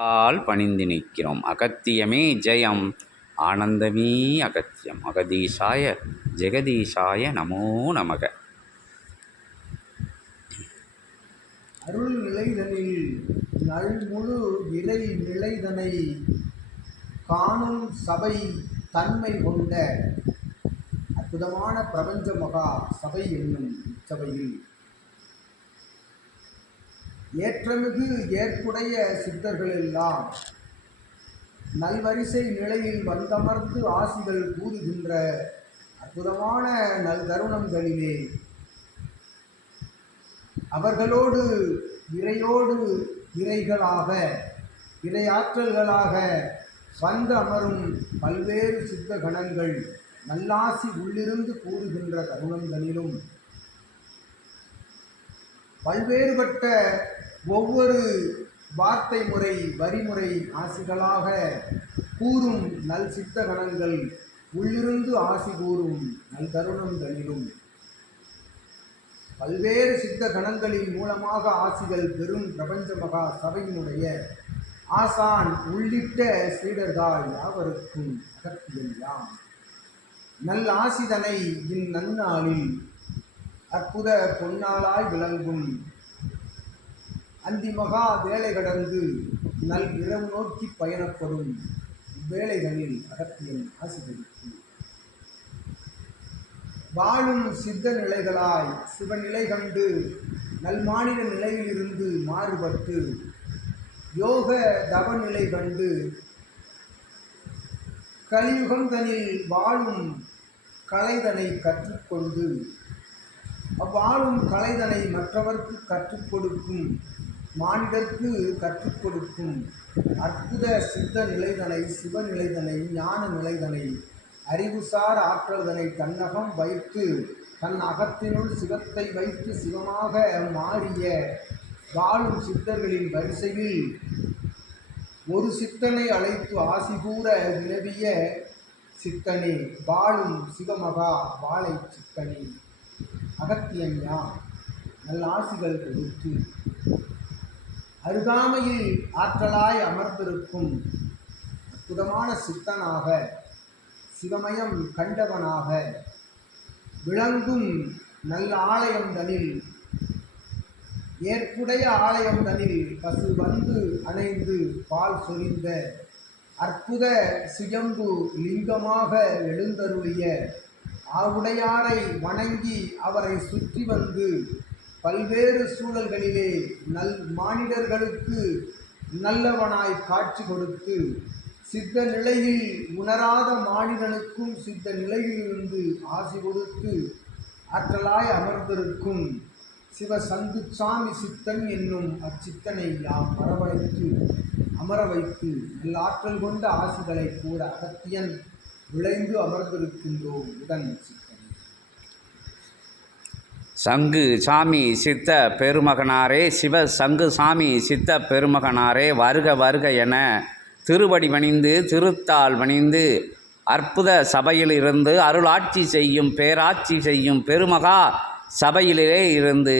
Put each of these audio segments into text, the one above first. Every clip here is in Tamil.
பணிந்து நிற்கிறோம். அகத்தியமே ஜெயம், ஆனந்தமே அகத்தியம். அகதீசாய ஜெகதீசாய நமோ நமக. அருள் நிலைதனில் நல்முழு இறை நிலைதனை காணும் சபை தன்மை கொண்ட அற்புதமான பிரபஞ்ச மகா சபை என்னும் இச்சபையில் ஏற்றமிகு ஏற்புடைய சித்தர்கள் எல்லாம் நல்வரிசை நிலையில் வந்தமர்ந்து ஆசிகள் கூறுகின்ற அற்புதமான நல் தருணங்களிலே அவர்களோடு இறையோடு இறைகளாக இறையாற்றல்களாக வந்து அமரும் பல்வேறு சித்த கணங்கள் நல்லாசி உள்ளிருந்து கூறுகின்ற தருணங்களிலும் பல்வேறுபட்ட ஒவ்வொரு வார்த்தை முறை வரிமுறை ஆசிகளாக கூறும் நல் சித்த கணங்கள் உள்ளிருந்து ஆசி கூறும் நல் தருணங்களிலும் பல்வேறு சித்த கணங்களின் மூலமாக ஆசிகள் பெரும் பிரபஞ்ச மகா சபையினுடைய ஆசான் உள்ளிட்ட சீடர்கள் யாவருக்கும் அகத்தியம் யாம். நல் ஆசிதனை இந்நன்னாளில் அற்புத பொன்னாளாய் விளங்கும் அந்தி மகா வேலை கடந்து நல் இரவு நோக்கி பயணப்படும் வேலைகளில் அகத்தியம் ஆசிதரிக்கும் வாழும் சித்த நிலைகளாய் சிவநிலை கண்டு நல்மானிட நிலையிலிருந்து மாறுபட்டு யோக தவநிலை கண்டு கலியுகந்தனில் வாழும் கலைதனை கற்றுக்கொண்டு அவ்வாழும் கலைதனை மற்றவர்க்கு கற்றுக் கொடுக்கும் மானிடர்க்கு கற்றுக் கொடுக்கும் அற்புத சித்த நிலைதனை சிவநிலைதனை ஞான நிலைதனை அறிவுசார் ஆற்றல்தனை தன்னகம் வைத்து தன் அகத்தினுள் சிவத்தை வைத்து சிவமாக மாறிய வாழும் சித்தர்களின் வரிசையில் ஒரு சித்தனை அழைத்து ஆசி கூற வினவிய சித்தனே வாழும் சிவமகா வாழை சித்தனே அகத்தியன்யா நல் ஆசிகள் கொடுத்து அருகாமையில் ஆற்றலாய் அமர்ந்திருக்கும் அற்புதமான சித்தனாக சிவமயம் கண்டவனாக விளங்கும் நல்ல ஆலயந்தனில் ஏற்புடைய ஆலயந்தனில் பசு வந்து அணைந்து பால் சொரிந்த அற்புத சுயம்பு லிங்கமாக எழுந்தருளிய ஆவுடையாரை வணங்கி அவரை சுற்றி வந்து பல்வேறு சூழல்களிலே நல் மானிடர்களுக்கு நல்லவனாய் காட்சி கொடுத்து சித்த நிலையில் உணராத மானிடனுக்கும் சித்த நிலையிலிருந்து ஆசி கொடுத்து ஆற்றலாய் அமர்ந்திருக்கும் சிவ சந்துச்சாமி சித்தன் என்னும் அச்சித்தனை யாம் வரவழைத்து அமர வைத்து நல்லாற்றல் கொண்ட ஆசிகளை கூற அகத்தியன் விளைந்து அமர்ந்திருக்கின்றோம் உடன் சித்தன். சங்கு சாமி சித்த பெருமகனாரே, சிவ சங்கு சாமி சித்த பெருமகனாரே, வருக வருக என திருவடி பணிந்து திருத்தால் பணிந்து அற்புத சபையில் இருந்து அருளாட்சி செய்யும் பேராட்சி செய்யும் பெருமகா சபையிலே இருந்து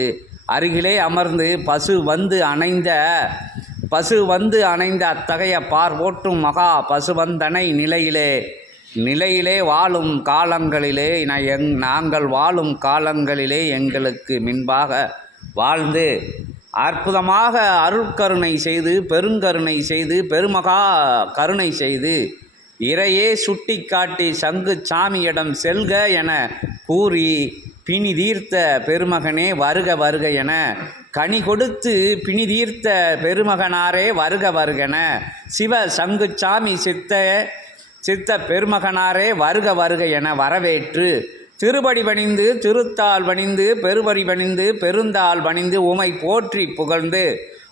அருகிலே அமர்ந்து பசு வந்து அணைந்த அத்தகைய போற்றும் மகா பசுவந்தனை நிலையிலே வாழும் காலங்களிலே நாங்கள் வாழும் காலங்களிலே எங்களுக்கு முன்பாக வாழ்ந்து அற்புதமாக அருட்கருணை செய்து பெருங்கருணை செய்து பெருமகா கருணை செய்து இறையே சுட்டி காட்டி சங்கு சாமியிடம் செல்க என கூறி பிணி தீர்த்த பெருமகனே வருக வருக என கனி கொடுத்து பிணி தீர்த்த பெருமகனாரே வருக வருகென சிவ சங்கு சாமி சித்த பெருமகனாரே வருக வருக என வரவேற்று திருபடி பணிந்து திருத்தால் பணிந்து பெருபடி பணிந்து பெருந்தால் பணிந்து உமை போற்றி புகழ்ந்து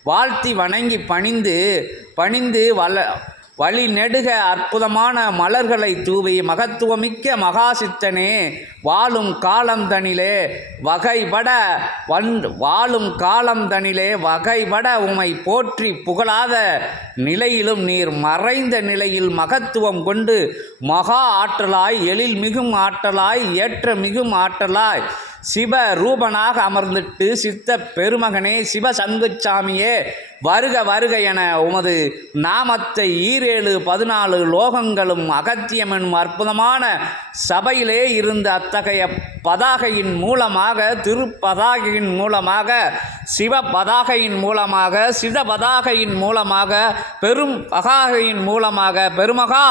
வாழ்த்தி வணங்கி பணிந்து வழி நெடுக அற்புதமான மலர்களை தூவி மகத்துவமிக்க மகாசித்தனே வாழும் காலந்தனிலே வகைபட உமை போற்றி புகழாத நிலையிலும் நீர் மறைந்த நிலையில் மகத்துவம் கொண்டு மகா ஆற்றலாய் எழில் மிகும் ஆற்றலாய் ஏற்ற மிகும் ஆற்றலாய் சிவ ரூபனாக அமர்ந்துட்டு சித்த பெருமகனே சிவ சங்குச்சாமியே வருக வருக என உமது நாமத்தை 17 லோகங்களும் அகத்தியம் என்னும் அற்புதமான சபையிலே இருந்த அத்தகைய பதாகையின் மூலமாக, திருப்பதாகையின் மூலமாக, சிவ பதாகையின் மூலமாக, சித பதாகையின் மூலமாக, பெரும் பதாகையின் மூலமாக, பெருமகா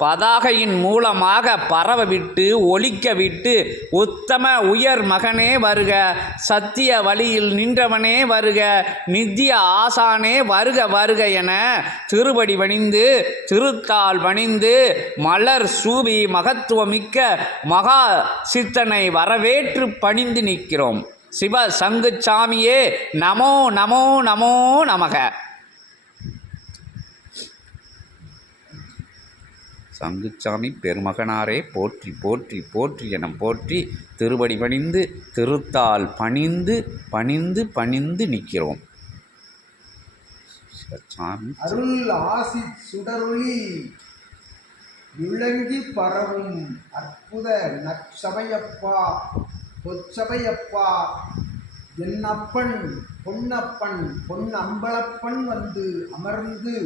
பதாகையின் மூலமாக பரவவிட்டு ஒலிக்க விட்டு, உத்தம உயர் மகனே வருக, சத்திய வழியில் நின்றவனே வருக, நித்திய ஆசானே வருக வருக என திருவடி பணிந்து, திருத்தால் பணிந்து, மலர் சூவி மகத்துவமிக்க மகா சித்தனை வரவேற்று பணிந்து நிற்கிறோம். சிவ சங்குச்சாமியே நமோ நமோ நமோ நமக. சங்குச்சாமி பெருமகனாரே போற்றி போற்றி போற்றி என போற்றி திருவடி பணிந்து, திருத்தால் பணிந்து பணிந்து பணிந்து நிற்கிறோம். அருள் ஆசி சுடரொளி விளங்கி பரவும் அற்புத நற்சபையப்பா, பொற்சபையப்பா, என்னப்பன் பொன்னப்பன் பொன்னம்பலப்பன் வந்து அமர்ந்து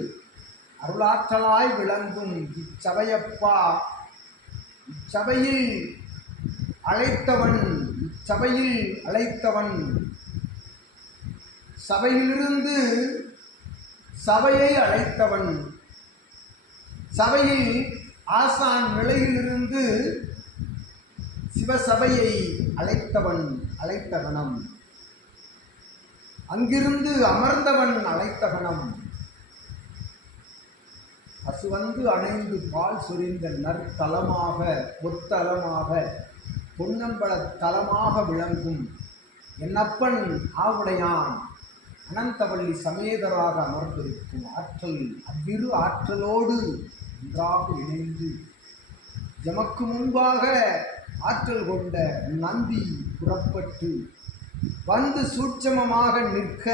அருளாற்றலாய் விளங்கும் இச்சபையப்பா, இச்சபையில் அழைத்தவன், இச்சபையில் அழைத்தவன், சபையிலிருந்து சபையை அழைத்தவன், சபையில் ஆசான் நிலையிலிருந்து சிவசபையை அழைத்தவன், அழைத்தவனம், அங்கிருந்து அமர்ந்தவன் அழைத்தவனம், பசுவந்து அணைந்து பால் சொரிந்த நற்தலமாக, பொத்தலமாக, பொன்னம்பல தலமாக விளங்கும் என்னப்பன் ஆவுடையான் அனந்தவள்ளி சமேதராக அமர்ந்திருக்கும் ஆற்றல், அவ்விரு ஆற்றலோடு ஒன்றாக இணைந்து எமக்கு முன்பாக ஆற்றல் கொண்ட நந்தி புறப்பட்டு வந்து சூட்சமமாக நிற்க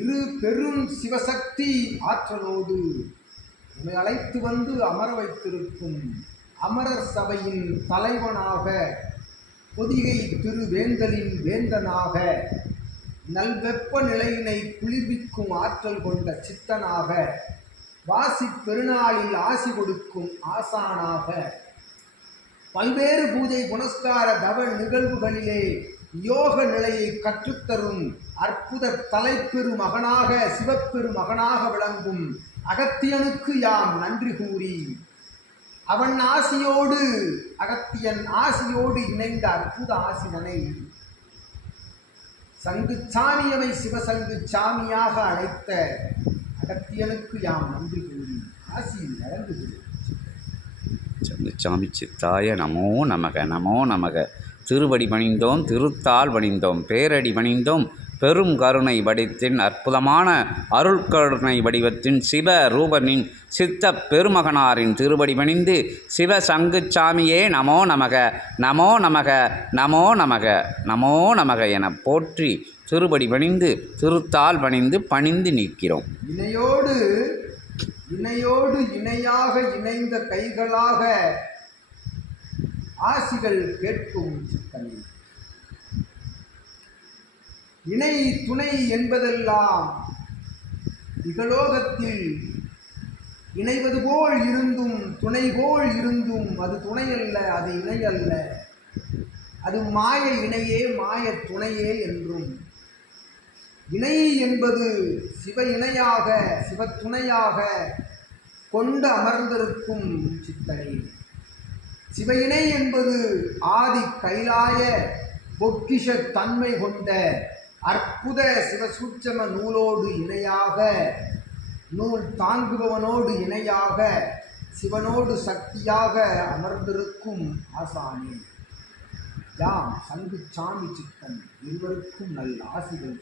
இரு பெரும் சிவசக்தி ஆற்றலோடு நம்மை அழைத்து வந்து அமர வைத்திருக்கும் அமரர் சபையின் தலைவனாக, பொதிகை திருவேந்தலின் வேந்தனாக, நல்வெப்ப நிலையினை குளிர்விக்கும் ஆற்றல் கொண்ட சித்தனாக, வாசி பெருநாளில் ஆசி கொடுக்கும் ஆசானாக, பல்வேறு பூஜை புனஸ்கார தவ நிகழ்வுகளிலே யோக நிலையை கற்றுத்தரும் அற்புத தலைப்பெரு மகனாக, சிவப்பெரு மகனாக விளங்கும் அகத்தியனுக்கு யாம் நன்றி கூறி, அவன் ஆசியோடு, அகத்தியன் ஆசியோடு இணைந்த அற்புத ஆசினனை சங்குச்சாமியவை சிவசங்கு சாமியாக அழைத்த அகத்தியனுக்கு யாம் நன்றி கூறி ஆசி வழங்குகிறேன். சங்குச்சாமி சித்தாய நமோ நமக நமோ நமக. திருவடி பணிந்தோம், திருத்தால் பணிந்தோம், பேரடி பணிந்தோம், பெரும் கருணை வடித்தின் அற்புதமான அருள் கருணை வடிவத்தின் சிவ ரூபனின் சித்த பெருமகனாரின் திருவடி பணிந்து, சிவ சங்குச்சாமியே நமோ நமக நமோ நமக நமோ நமக நமோ நமக என போற்றி திருவடி பணிந்து, திருத்தால் பணிந்து பணிந்து நிற்கிறோம். இணையோடு இணையோடு இணையாக இணைந்த கைகளாக ஆசிகள் கேட்கும் சித்தனை, இணை துணை என்பதெல்லாம் இகலோகத்தில் இணைவது போல் இருந்தும் துணை போல் இருந்தும் அது துணை அல்ல, அது இணை அல்ல, அது மாய இணையே மாய துணையே என்றும், இணை என்பது சிவ இணையாக சிவத்துணையாக கொண்டு அமர்ந்திருக்கும் சித்தனை, சிவ இணை என்பது ஆதி கைலாய பொக்கிஷ தன்மை கொண்ட அற்புத சிவசூட்சம நூலோடு இணையாக, நூல் தாங்குபவனோடு இணையாக, சிவனோடு சக்தியாக அமர்ந்திருக்கும் ஆசானே யாம் சங்குச்சாமி சித்தன் இருவருக்கும் நல்ல ஆசிகள்.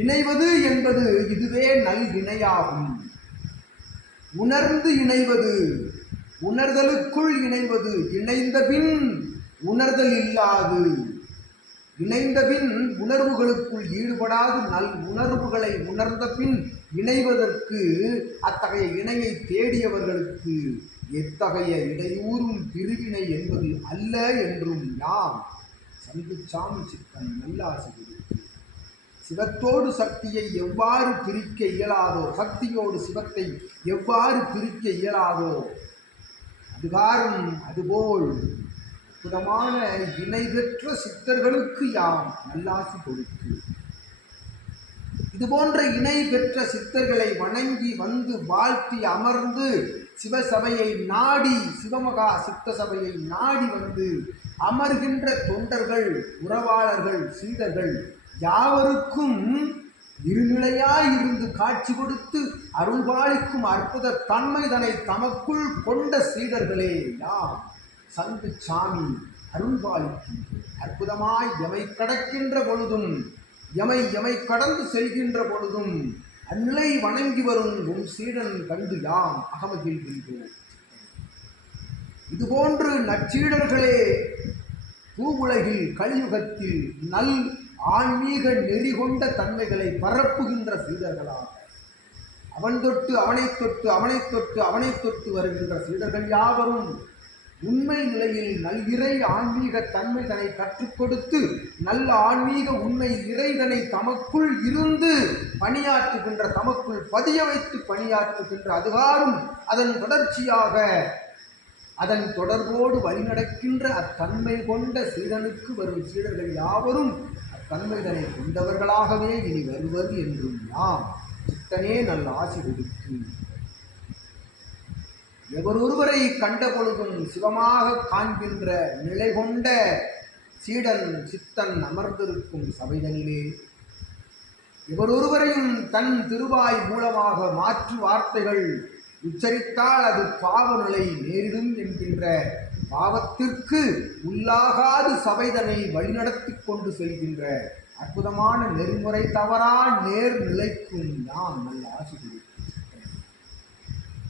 இணைவது என்பது இதுவே நல் இணையாகும். உணர்ந்து இணைவது, உணர்தலுக்குள் இணைவது, இணைந்த பின் உணர்தல் இல்லாது, இணைந்த பின் உணர்வுகளுக்குள் ஈடுபடாது நல் உணர்வுகளை உணர்ந்த பின் இணைவதற்கு அத்தகைய இணையை தேடியவர்களுக்கு எத்தகைய இடையூறும் பிரிவினை என்பது அல்ல என்றும் யாம் சங்குச்சாமி சித்தன் நல்லாசி. சிவத்தோடு சக்தியை எவ்வாறு பிரிக்க இயலாதோ, சக்தியோடு சிவத்தை எவ்வாறு பிரிக்க இயலாதோ அதுபோல் அற்புதமான இணை பெற்ற சித்தர்களுக்கு யாம் நல்லாசி கொடுத்து, இதுபோன்ற இணை பெற்ற சித்தர்களை வணங்கி வந்து வாழ்த்தி அமர்ந்து சிவசபையை நாடி, சிவமகா சித்த சபையை நாடி வந்து அமர்கின்ற தொண்டர்கள், உறவாளர்கள், சீடர்கள் யாவருக்கும் இருநிலையாயிருந்து காட்சி கொடுத்து அருள்பாலிக்கும் அற்புத தன்மைதனை தமக்குள் கொண்ட சீடர்களே யாம் சங்கு சாமி அருள்பாலிக்கும். அற்புதமாய் எமை கடக்கின்ற பொழுதும், எமை கடந்து செல்கின்ற பொழுதும் அந்நிலை வணங்கி வரும் உன் சீடன் கண்டு யாம் அகமகிழ்கின்றோம். இதுபோன்று நற்சீடர்களே பூவுலகில் கலியுகத்தில் நல் ஆன்மீக நெறி கொண்ட தன்மைகளை பரப்புகின்ற சீடர்களாக, அவன் தொட்டு அவனை தொட்டு, அவனை தொட்டு அவனை தொட்டு வருகின்ற சீடர்கள் யாவரும் உண்மை நிலையில் நல் இறை ஆன்மீக தன்மைதனை கற்றுக் கொடுத்து, நல்ல ஆன்மீக உண்மை இறைதனை தமக்குள் இருந்து பணியாற்றுகின்ற, தமக்குள் பதிய வைத்து பணியாற்றுகின்ற அதிகாரம், அதன் தொடர்ச்சியாக அதன் தொடர்போடு வழிநடக்கின்ற அத்தன்மை கொண்ட சீடனுக்கு வரும் சீடர்கள் யாவரும் அத்தன்மைதனை கொண்டவர்களாகவே இனி வருவது என்றும் யாம் சித்தனே நல்ல ஆசி கொடுத்து, எவரொருவரை கண்ட பொழுதும் சிவமாக காண்கின்ற நிலை கொண்ட சீடன் சித்தன் அமர்ந்திருக்கும் சபைதனிலே எவரொருவரையும் தன் திருவாய் மூலமாக மாற்று வார்த்தைகள் உச்சரித்தால் அது பாவ நிலை நேரிடும் என்கின்ற பாவத்திற்கு உள்ளாகாது சபைதனை வழிநடத்தி கொண்டு செல்கின்ற அற்புதமான நெறிமுறை தவறா நேர் நிலைக்கும் நாம் நல்ல ஆசி கொடுக்கும்.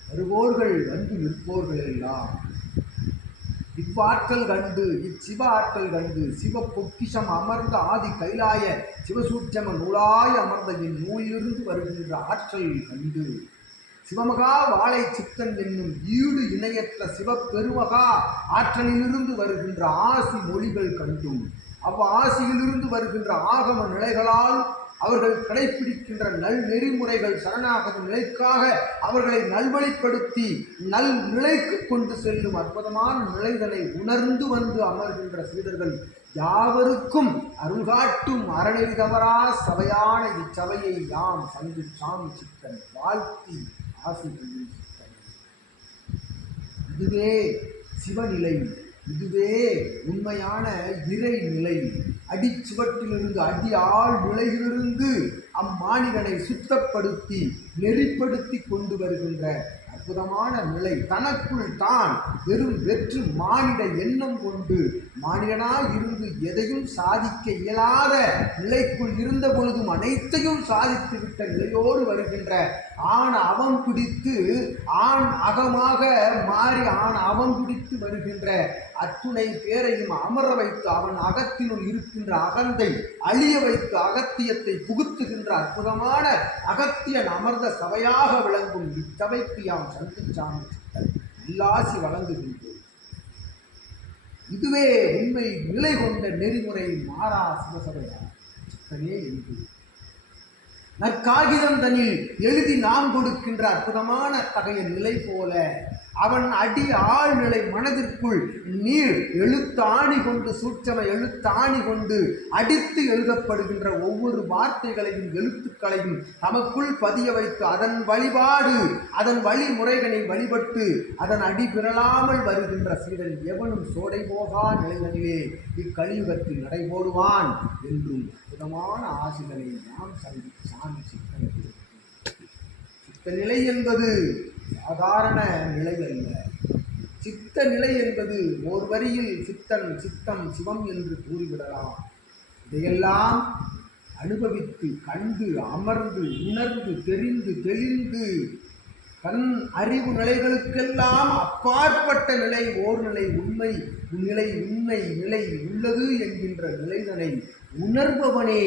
வருவோர்கள் வந்து நிற்போர்கள் எல்லாம் இவ்வாற்றல் கண்டு, இச்சிவ ஆற்றல் கண்டு, சிவ பொக்கிஷம் அமர்ந்த ஆதி கைலாய சிவசூட்சம நூலாய் அமர்ந்த இந்நூலிலிருந்து வருகின்ற ஆற்றல் கண்டு, சிவமகா வாழை சித்தன் என்னும் ஈடு இணையற்ற சிவப்பெருமகா ஆற்றலிலிருந்து வருகின்ற ஆசி மொழிகள் கண்டும், ஆசியிலிருந்து வருகின்ற ஆகம நிலைகளால் அவர்கள் கடைபிடிக்கின்ற நல் நெறிமுறைகள் சரணாகத நிலைக்காக அவர்களை நல்வழிப்படுத்தி நல் நிலைக்கு கொண்டு செல்லும் அற்புதமான நிலைகளை உணர்ந்து வந்து அமர்கின்ற சீடர்கள் யாவருக்கும் அருள்காட்டும் அறநெறி தவறா சபையான இச்சபையை யாம் சங்கு சாமி சித்தன் வாழ்த்தி ஆசி சித்தன். இதுவே சிவநிலை, இதுவே உண்மையான இறை நிலை. அடிச்சுவட்டிலிருந்து அடி ஆள் நிலையிலிருந்து அம்மானிடனை சுத்தப்படுத்தி நெறிப்படுத்தி கொண்டு வருகின்ற அற்புதமான நிலை. தனக்குள் தான் வெறும் வெற்று மானிட எண்ணம் கொண்டு மானிடனாய் இருந்து எதையும் சாதிக்க இயலாத நிலைக்குள் இருந்த பொழுதும் அனைத்தையும் சாதித்து விட்ட நிலையோடு வருகின்ற ஆண் அவம் பிடித்து ஆண் அகமாக மாறி ஆண் அவம் பிடித்து வருகின்ற அத்துணை பேரையும் அமர வைத்து அவன் அகத்தினுள் இருக்கின்ற அகந்தை அழிய வைத்து அகத்தியத்தை புகுத்துகின்ற அற்புதமான அகத்தியன் அமர்ந்த சபையாக விளங்கும் இச்சபைக்கு யாம் சந்திச்சாமி நல்லாசி வழங்குகின்றோம். இதுவே உண்மை நிலை கொண்ட நெறிமுறை மாறா சிவசபையார் சித்தனே என்று நற்காகிதம் தனில் எழுதி நாம் கொடுக்கின்ற அற்புதமான தகைய நிலை போல அவன் அடி ஆழ்நிலை மனதிற்குள் நீர் எழுத்தாணி கொண்டு சூட்சம எழுத்தாணி கொண்டு அடித்து எழுதப்படுகின்ற ஒவ்வொரு வார்த்தைகளையும் எழுத்துக்களையும் தமக்குள் பதிய வைத்து அதன் வழிபாடு அதன் வழிமுறைகளை வழிபட்டு அதன் அடி பிறலாமல் வருகின்ற சீடன் எவனும் சோடை போகா நிலைகளிலே இக்கலியுகத்தில் நடைபோடுவான் என்றும் அற்புதமான ஆசிகளை நாம் சாமி சித்த நிலை என்பது சாதாரண நிலை அல்ல. சித்த நிலை என்பது ஓர் வரியில் சித்தன் சித்தம் சிவம் என்று கூறிவிடலாம். இதையெல்லாம் அனுபவித்து கண்டு அமர்ந்து உணர்ந்து தெரிந்து தெளிந்து கண் அறிவு நிலைகளுக்கெல்லாம் அப்பாற்பட்ட நிலை ஓர் நிலை உண்மை நிலை உண்மை நிலை உள்ளது என்கின்ற நிலைதனை உணர்பவனே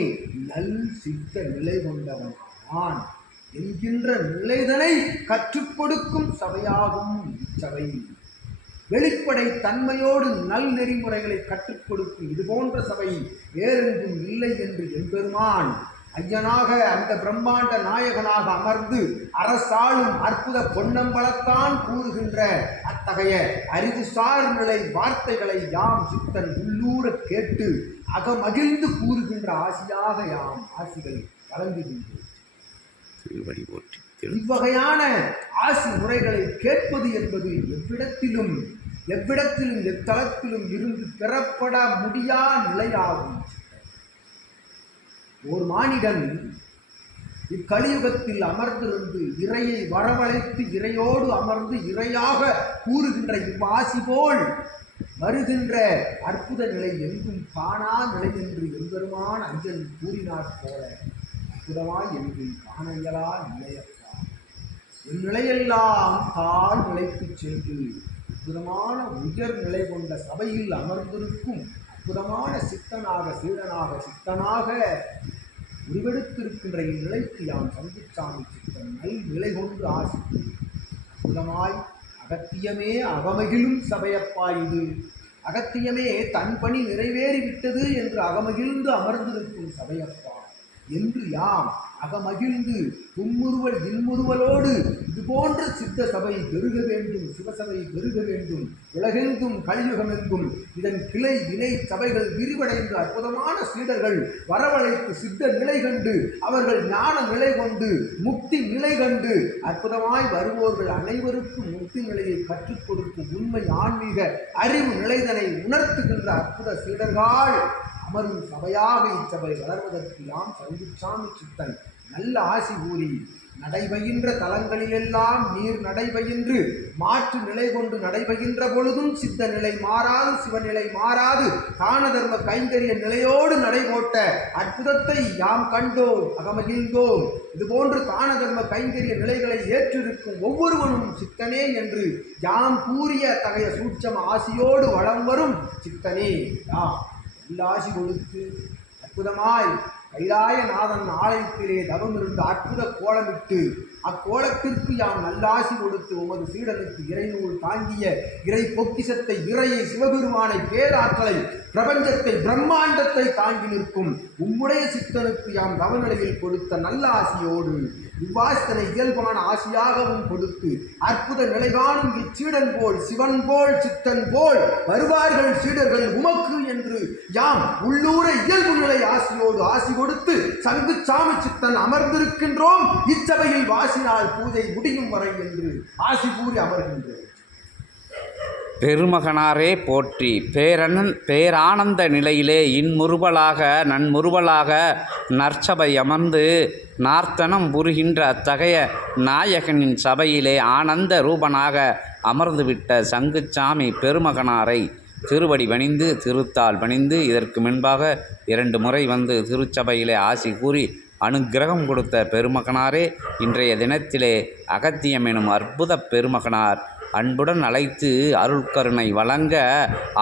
நல் சித்த நிலை கொண்டவன் ஆன் என்கின்ற நிலைதனை கற்றுக் கொடுக்கும் சபையாகும் இச்சபை. வெளிப்படை தன்மையோடு நல் நெறிமுறைகளை கற்றுக் கொடுக்கும் இதுபோன்ற சபை வேறெங்கும் இல்லை என்று எம்பெருமான் ஐயனாக அந்த பிரம்மாண்ட நாயகனாக அமர்ந்து அரசாளும் அற்புத பொன்னம்பலத்தான் கூறுகின்ற அத்தகைய அறிவுசார் நிலை வார்த்தைகளை யாம் சித்தன் உள்ளூர கேட்டு அகமகிழ்ந்து கூறுகின்ற ஆசியாக யாம் ஆசிகள் வழங்குகின்றோம். இவ்வகையான ஆசி முறைகளை கேட்பது என்பது எவ்விடத்திலும் எத்தளத்திலும் இருந்து பெறப்பட முடியா நிலையாகும். ஒரு மானிடன் இக்கலியுகத்தில் அமர்ந்திருந்து இறையை வரவழைத்து இறையோடு அமர்ந்து இறையாக கூறுகின்ற இவ்வாசி போல் வருகின்ற அற்புத நிலை எங்கும் காணா நிலை என்று எம்பெருமான் அஞ்சல் கூறினாற் போல அற்புதமாய் எங்கும் காண இயலா நிலையப்பா இந்நிலையெல்லாம் தாழ் நிலைக்கு சென்று அற்புதமான உயர் நிலை கொண்ட சபையில் அமர்ந்திருக்கும் அற்புதமான சித்தனாக உருவெடுத்திருக்கின்ற இந்நிலைக்கு யாம் சங்குச்சாமி சித்தன் நல் நிலை கொண்டு ஆசி அற்புதமாய் அகத்தியமே அகமகிழும் சபையப்பா இது அகத்தியமே தன் பணி நிறைவேறிவிட்டது என்று அகமகிழ்ந்து அமர்ந்திருக்கும் சபையப்பா என்று யாம் அகமகிழ்ந்து தும்முறுவல் இன்முறுவலோடு இதுபோன்ற சித்த சபை பெருக வேண்டும், சிவசபை பெருக வேண்டும், உலகெங்கும் கலியுகமெங்கும் இதன் கிளை இணை சபைகள் விரிவடைந்து அற்புதமான சீடர்கள் வரவழைத்து சித்த நிலை கண்டு அவர்கள் ஞான நிலை கொண்டு முக்தி நிலை கண்டு அற்புதமாய் வருவோர்கள் அனைவருக்கும் முக்தி நிலையை கற்றுக் கொடுக்கும் உண்மை ஆன்மீக அறிவு நிலைதனை உணர்த்துகின்ற அற்புத சீடர்கள் அமரும் சபையாக இச்சபை வளர்வதற்கு யாம் சங்குச்சாமி சித்தன் நல்ல ஆசி கூறி நடைபயின்ற தலங்களிலெல்லாம் நீர் நடைபயின்று மாற்று நிலை கொண்டு நடைபயின்ற பொழுதும் சித்த நிலை மாறாது, சிவநிலை மாறாது, தான தர்ம கைங்கரிய நிலையோடு நடைபோட்ட அற்புதத்தை யாம் கண்டோம், அகமகிழ்ந்தோம். இதுபோன்று தான தர்ம கைங்கரிய நிலைகளை ஏற்றிருக்கும் ஒவ்வொருவனும் சித்தனே என்று யாம் கூறிய தகைய சூட்சம ஆசியோடு வளம் வரும் சித்தனே யாம் ஆசி கொடுத்து அற்புதமாய் கைலாயநாதன் ஆலயத்திலே தவம் இருந்து அற்புத கோலமிட்டு அக்கோலத்திற்கு யாம் நல்லாசி கொடுத்து உமது சீடனுக்கு இறைநூல் தாங்கிய இறை பொக்கிசத்தை இறையை சிவபெருமானை பேராற்றலை பிரபஞ்சத்தை பிரம்மாண்டத்தை தாங்கி நிற்கும் உம்முடைய சித்தனுக்கு யாம் தவநிலையில் கொடுத்த நல்ல ஆசியோடு இவ்வாசனை இயல்பான ஆசியாகவும் கொடுத்து அற்புத நிலை காணும் இச்சீடன் போல் சிவன் போல் சித்தன் போல் வருவார்கள் சீடர்கள் உமக்கு என்று யாம் உள்ளூர இயல்பு நிலை ஆசியோடு ஆசி கொடுத்து சங்குச்சாமி சித்தன் அமர்ந்திருக்கின்றோம். இச்சபையில் வாசினால் பூஜை முடியும் வரை என்று ஆசி கூறி அமர்கின்றோம். பெருமகனாரே போற்றி. பேரானந்த நிலையிலே இன்முறுவலாக நன்முறுவலாக நற்சபை அமர்ந்து நார்த்தனம் புரிகின்ற அத்தகைய நாயகனின் சபையிலே ஆனந்த ரூபனாக அமர்ந்துவிட்ட சங்குச்சாமி பெருமகனாரை திருவடி பணிந்து திருத்தால் பணிந்து இதற்கு முன்பாக 2 முறை வந்து திருச்சபையிலே ஆசி கூறி அனுக்கிரகம் கொடுத்த பெருமகனாரே இன்றைய தினத்திலே அகத்தியம் எனும் அற்புத பெருமகனார் அன்புடன் அழைத்து அருள்கருணை வழங்க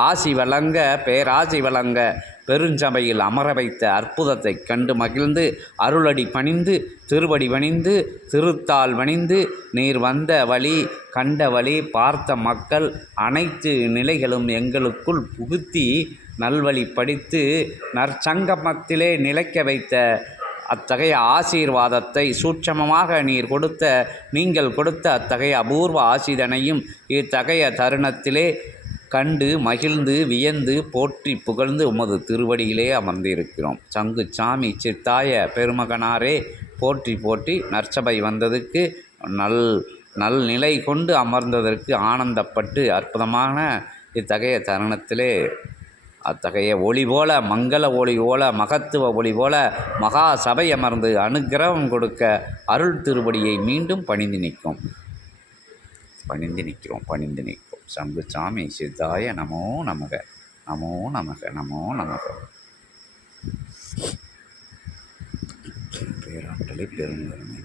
ஆசி வழங்க பேராசி வழங்க பெருஞ்சபையில் அமர வைத்த அற்புதத்தை கண்டு மகிழ்ந்து அருளடி பணிந்து திருவடி பணிந்து திருத்தால் பணிந்து நீர் வந்த வழி கண்ட வழி பார்த்த மக்கள் அனைத்து நிலைகளும் எங்களுக்குள் புகுத்தி நல்வழி படித்து நற்சங்கமத்திலே நிலைக்க வைத்த அத்தகைய ஆசீர்வாதத்தை சூட்சமமாக நீங்கள் கொடுத்த அத்தகைய அபூர்வ ஆசிதனையும் இத்தகைய தருணத்திலே கண்டு மகிழ்ந்து வியந்து போற்றி புகழ்ந்து உமது திருவடியிலே அமர்ந்திருக்கிறோம். சங்குச்சாமி சித்தாய பெருமகனாரே போற்றி போற்றி. நற்சபை வந்ததுக்கு நல் நிலை கொண்டு அமர்ந்ததற்கு ஆனந்தப்பட்டு அற்புதமான இத்தகைய தருணத்திலே அத்தகைய ஒளி போல மங்கள ஒளி போல மகத்துவ ஒளி போல மகா சபை அமர்ந்து அனுக்கிரகம் கொடுக்க அருள் திருவடியை மீண்டும் பணிந்து நிற்கிறோம். சங்குச்சாமி சித்தாய நமோ நமக நமோ நமக நமோ நமக. பேராற்றலை பெருங்கருணை